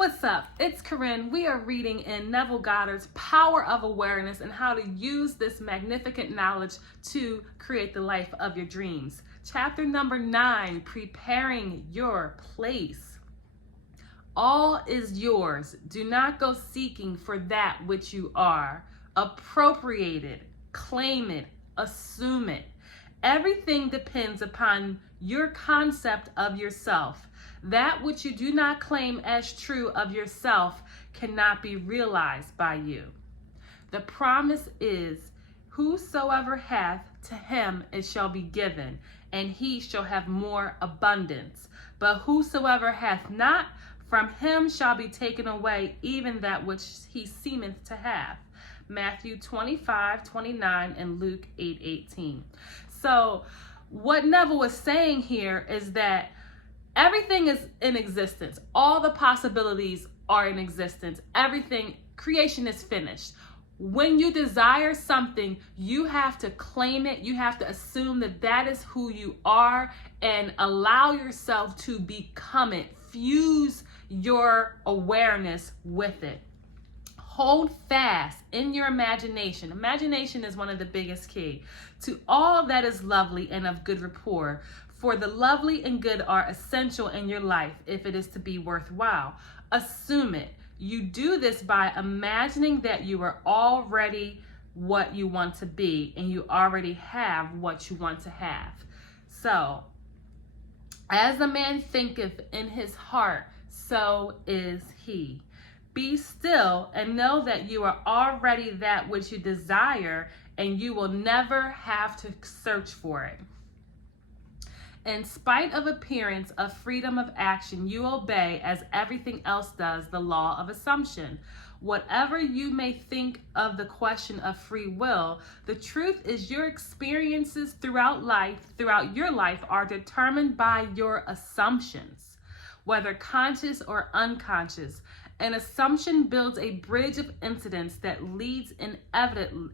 What's up? It's Corinne. We are reading in Neville Goddard's Power of Awareness and how to use this magnificent knowledge to create the life of your dreams. Chapter number 9, Preparing Your Place. All is yours. Do not go seeking for that which you are. Appropriate it, claim it, assume it. Everything depends upon your concept of yourself. That which you do not claim as true of yourself cannot be realized by you. The promise is, whosoever hath, to him it shall be given, and he shall have more abundance. But whosoever hath not, from him shall be taken away even that which he seemeth to have. Matthew 25:29 and Luke 8:18. So what Neville was saying here is that everything is in existence. All the possibilities are in existence. Everything, creation is finished. When you desire something, you have to claim it. You have to assume that that is who you are and allow yourself to become it. Fuse your awareness with it. Hold fast in your imagination. Imagination is one of the biggest key to all that is lovely and of good rapport. For the lovely and good are essential in your life if it is to be worthwhile. Assume it. You do this by imagining that you are already what you want to be and you already have what you want to have. So, as a man thinketh in his heart, so is he. Be still and know that you are already that which you desire, and you will never have to search for it. In spite of appearance of freedom of action, you obey, as everything else does, the law of assumption. Whatever you may think of the question of free will, the truth is your experiences throughout your life, are determined by your assumptions, whether conscious or unconscious. An assumption builds a bridge of incidents that leads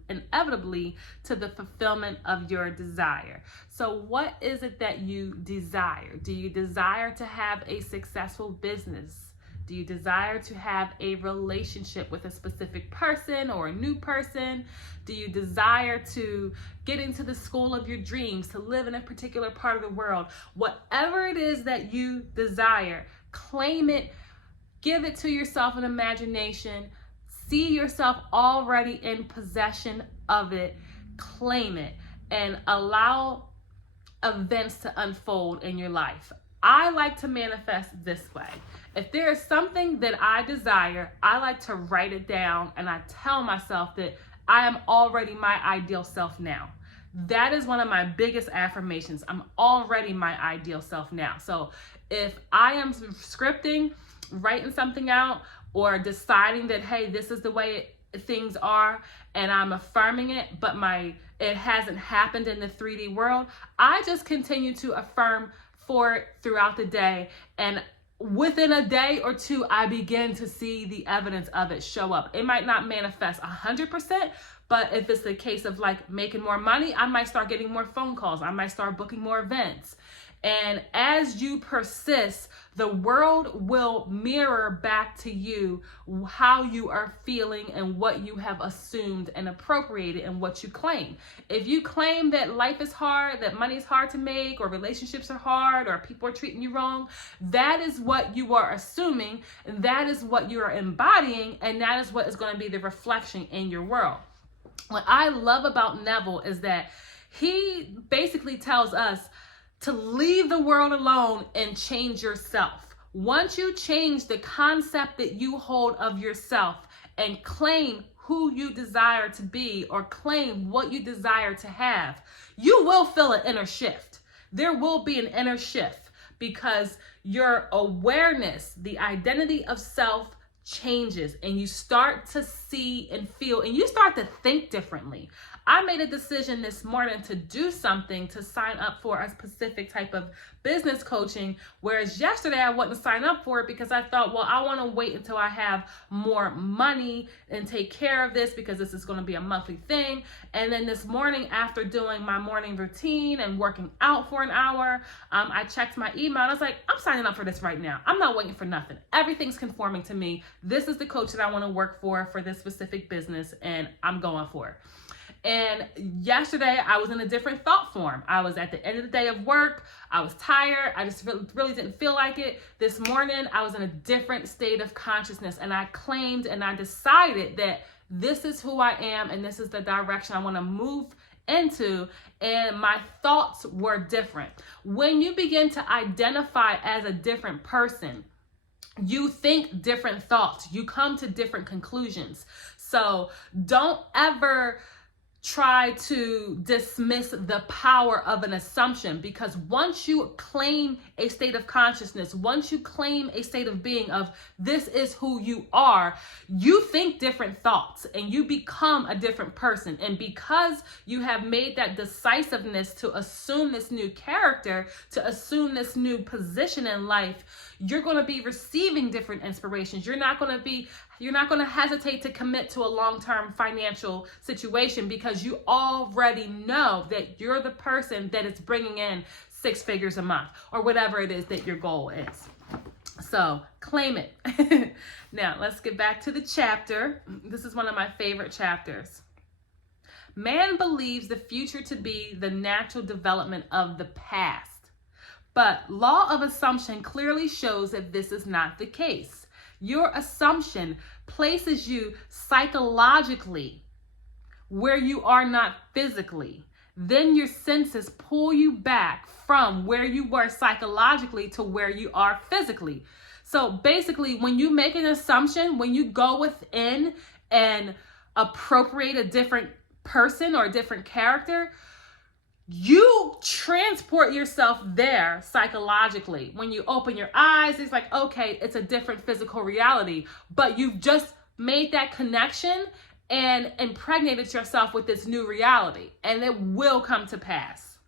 inevitably to the fulfillment of your desire. So what is it that you desire? Do you desire to have a successful business? Do you desire to have a relationship with a specific person or a new person? Do you desire to get into the school of your dreams, to live in a particular part of the world? Whatever it is that you desire, claim it. Give it to yourself in imagination. See yourself already in possession of it. Claim it and allow events to unfold in your life. I like to manifest this way. If there is something that I desire, I like to write it down and I tell myself that I am already my ideal self now. That is one of my biggest affirmations. I'm already my ideal self now. So if I am scripting, writing something out, or deciding that, hey, this is the way things are, and I'm affirming it, but it hasn't happened in the 3D world, I just continue to affirm for it throughout the day, and within a day or two, I begin to see the evidence of it show up. It might not manifest 100%, but if it's the case of like making more money, I might start getting more phone calls. I might start booking more events. And as you persist, the world will mirror back to you how you are feeling and what you have assumed and appropriated and what you claim. If you claim that life is hard, that money is hard to make, or relationships are hard, or people are treating you wrong, that is what you are assuming, and that is what you are embodying, and that is what is going to be the reflection in your world. What I love about Neville is that he basically tells us to leave the world alone and change yourself. Once you change the concept that you hold of yourself and claim who you desire to be or claim what you desire to have, you will feel an inner shift. There will be an inner shift because your awareness, the identity of self, changes, and you start to see and feel, and you start to think differently. I made a decision this morning to do something, to sign up for a specific type of business coaching, whereas yesterday I wouldn't sign up for it because I thought, well, I want to wait until I have more money and take care of this because this is going to be a monthly thing. And then this morning, after doing my morning routine and working out for an hour, I checked my email and I was like, I'm signing up for this right now. I'm not waiting for nothing. Everything's conforming to me. This is the coach that I want to work for this specific business, and I'm going for it. And yesterday I was in a different thought form. I was at the end of the day of work. I was tired. I just really didn't feel like it. This morning I was in a different state of consciousness, and I claimed and I decided that this is who I am and this is the direction I want to move into, and my thoughts were different. When you begin to identify as a different person, you think different thoughts. You come to different conclusions. So don't ever try to dismiss the power of an assumption, because once you claim a state of consciousness, once you claim a state of being of this is who you are, you think different thoughts and you become a different person. And because you have made that decisiveness to assume this new character, to assume this new position in life, you're going to be receiving different inspirations. You're not going to hesitate to commit to a long-term financial situation because you already know that you're the person that is bringing in 6 figures a month or whatever it is that your goal is. So claim it. Now let's get back to the chapter. This is one of my favorite chapters. Man believes the future to be the natural development of the past. But law of assumption clearly shows that this is not the case. Your assumption places you psychologically where you are not physically. Then your senses pull you back from where you were psychologically to where you are physically. So basically, when you make an assumption, when you go within and appropriate a different person or a different character, you transport yourself there psychologically. When you open your eyes, it's like, okay, it's a different physical reality, but you've just made that connection and impregnated yourself with this new reality, and it will come to pass.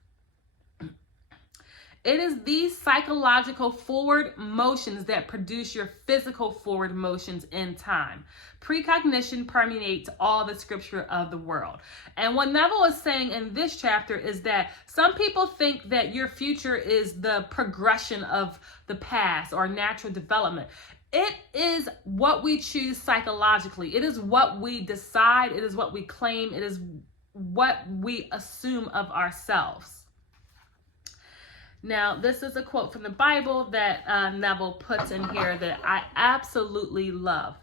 It is these psychological forward motions that produce your physical forward motions in time. Precognition permeates all the scripture of the world. And what Neville is saying in this chapter is that some people think that your future is the progression of the past or natural development. It is what we choose psychologically. It is what we decide. It is what we claim. It is what we assume of ourselves. Now, this is a quote from the Bible that Neville puts in here that I absolutely love.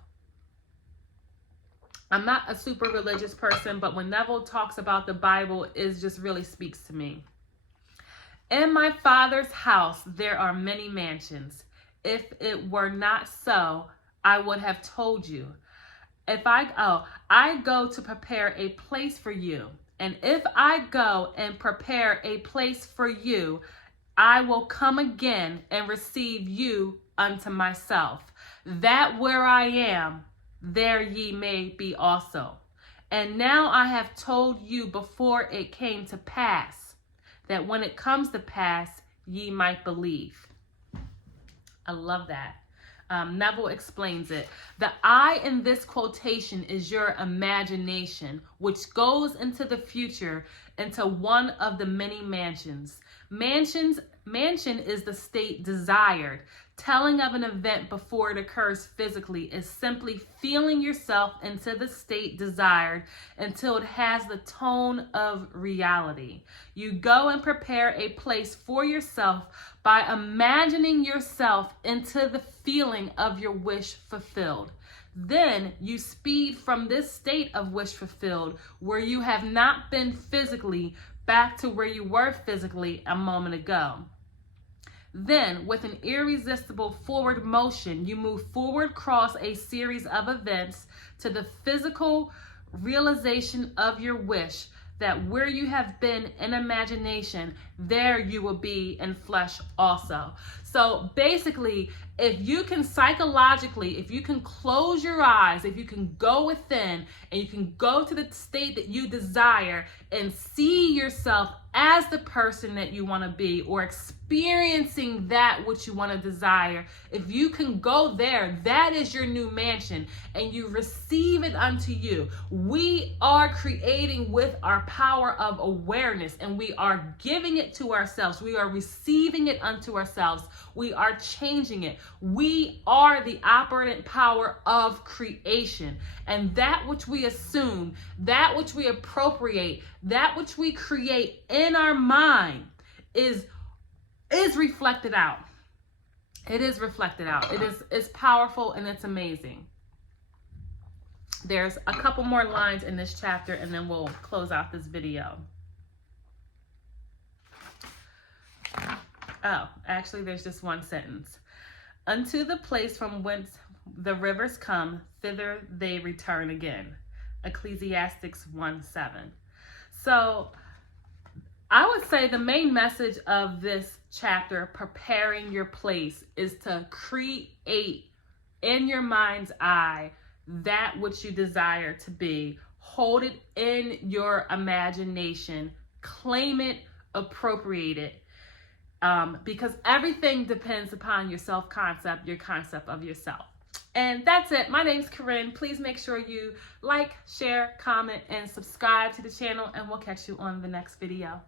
I'm not a super religious person, but when Neville talks about the Bible, it just really speaks to me. In my Father's house, there are many mansions. If it were not so, I would have told you. I go to prepare a place for you. And if I go and prepare a place for you, I will come again and receive you unto myself, that where I am, there ye may be also. And now I have told you before it came to pass, that when it comes to pass, ye might believe. I love that. Neville explains it. The I in this quotation is your imagination, which goes into the future, into one of the many mansions. Mansion is the state desired. Telling of an event before it occurs physically is simply feeling yourself into the state desired until it has the tone of reality. You go and prepare a place for yourself by imagining yourself into the feeling of your wish fulfilled. Then you speed from this state of wish fulfilled, where you have not been physically, back to where you were physically a moment ago. Then, with an irresistible forward motion, you move forward across a series of events to the physical realization of your wish, that where you have been in imagination, there you will be in flesh also. So basically, if you can psychologically, if you can close your eyes, if you can go within and you can go to the state that you desire and see yourself as the person that you want to be, or experiencing that which you want to desire, if you can go there, that is your new mansion, and you receive it unto you. We are creating with our power of awareness, and we are giving it to ourselves. We are receiving it unto ourselves. We are changing it. We are the operative power of creation. And that which we assume, that which we appropriate, that which we create in our mind is reflected out. It is reflected out. It's powerful and it's amazing. There's a couple more lines in this chapter and then we'll close out this video. Oh, actually there's just one sentence. Unto the place from whence the rivers come, thither they return again. Ecclesiastes 1:7. So I would say the main message of this chapter, preparing your place, is to create in your mind's eye that which you desire to be. Hold it in your imagination. Claim it, appropriate it. Because everything depends upon your self-concept, your concept of yourself. And that's it. My name's Corinne. Please make sure you like, share, comment, and subscribe to the channel, and we'll catch you on the next video.